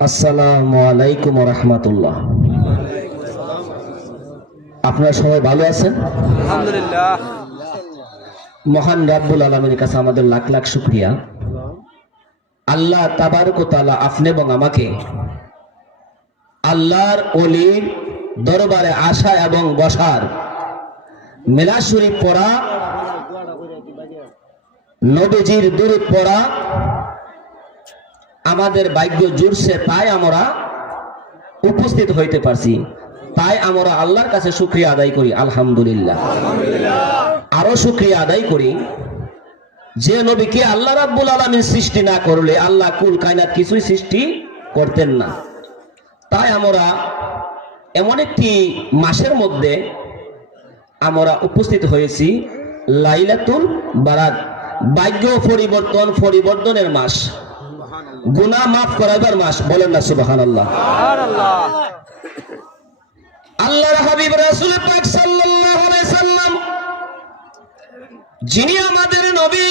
আসসালামু আলাইকুম ওয়া রাহমাতুল্লাহ। আপনারা সবাই ভালো আছেন? আলহামদুলিল্লাহ। মহান রব্বুল আলামিনের কাছে আমাদের লাখ লাখ শুকরিয়া। আল্লাহ তাবারক ওয়া তাআলা আপনি এবং আমাকে আল্লাহর ওলির দরবারে আসা এবং বসার, মিলাদ শরীফ পড়া, নবীজির দুরূদ পড়া আমাদের ভাগ্য জুড়ছে, তাই আমরা উপস্থিত হইতে পারছি। তাই আমরা আল্লাহর কাছে শুকরিয়া আদায় করি, আলহামদুলিল্লাহ। আরো শুকরিয়া আদায় করি যে নবীকে আল্লাহ রাব্বুল আলামিন সৃষ্টি না করলে আল্লাহ কুল কায়নাত কিছুই সৃষ্টি করতেন না। তাই আমরা এমন একটি মাসের মধ্যে আমরা উপস্থিত হয়েছি, লাইলাতুল বারাত, ভাগ্য পরিবর্তনের মাস, গুনাহ মাফ করাবার মাস। বলেন না সুবহানাল্লাহ। আল্লাহর হাবিব রাসূল পাক সাল্লাল্লাহু আলাইহি সাল্লাম, যিনি আমাদের নবী,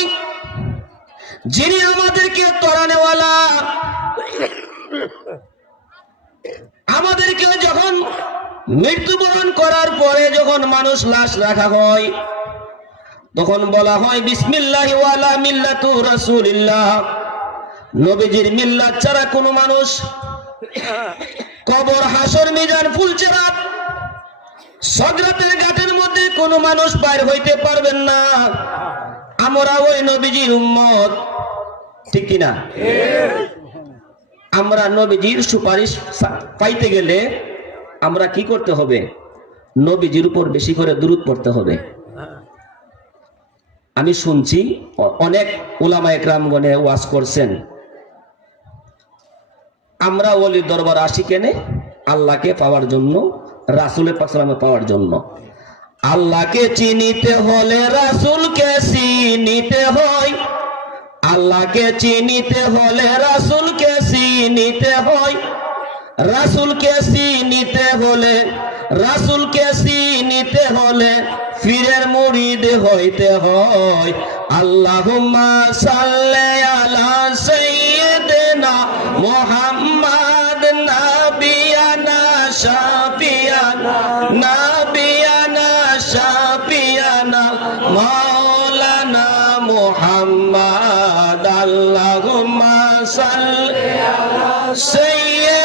যিনি আমাদেরকে তরানেওয়ালা, আমাদেরকে যখন মৃত্যুবরণ করার পরে যখন মানুষ লাশ রাখা হয়, তখন বলা হয় বিসমিল্লাহি ওয়া আলা মিল্লাতু রাসূলিল্লাহ। নবীজির মিল্লাত ছাড়া কোন মানুষ কবর, হাসর, মিজান, ফুলচেরাত, সগরাতের ঘাটের মধ্যে কোন মানুষ বাইর হইতে পারবেন না। আমরা ওই নবীজির উম্মত, ঠিক কিনা? আমরা নবীজির সুপারিশ পাইতে গেলে আমরা কি করতে হবে? নবীজির উপর বেশি করে দুরূদ পড়তে হবে। আমি শুনছি অনেক উলামা একরামগণে ওয়াজ করছেন, আমরা ওলির দরবার আসি কেনে? আল্লাহকে পাওয়ার জন্য, রাসূলের পাক সাল্লাল্লাহু পাওয়ার জন্য। আল্লাহকে চিনিতে হলে রাসূলকে চিনিতে হয়, আল্লাহকে চিনিতে হলে রাসূলকে চিনিতে হয়, রাসূলকে চিনিতে হলে, রাসূলকে চিনিতে হলে পীরের মুরিদ হইতে হয়। আল্লাহুম্মা সাল্লি আলা সাইয়্যিদিনা মুহাম্মাদ নাবিয়ানা শাফিয়ানা, নাবিয়ানা শাফিয়ানা মাওলানা মুহাম্মাদ। আল্লাহুম্মা সাল্লি আলা সাইয়্যিদিনা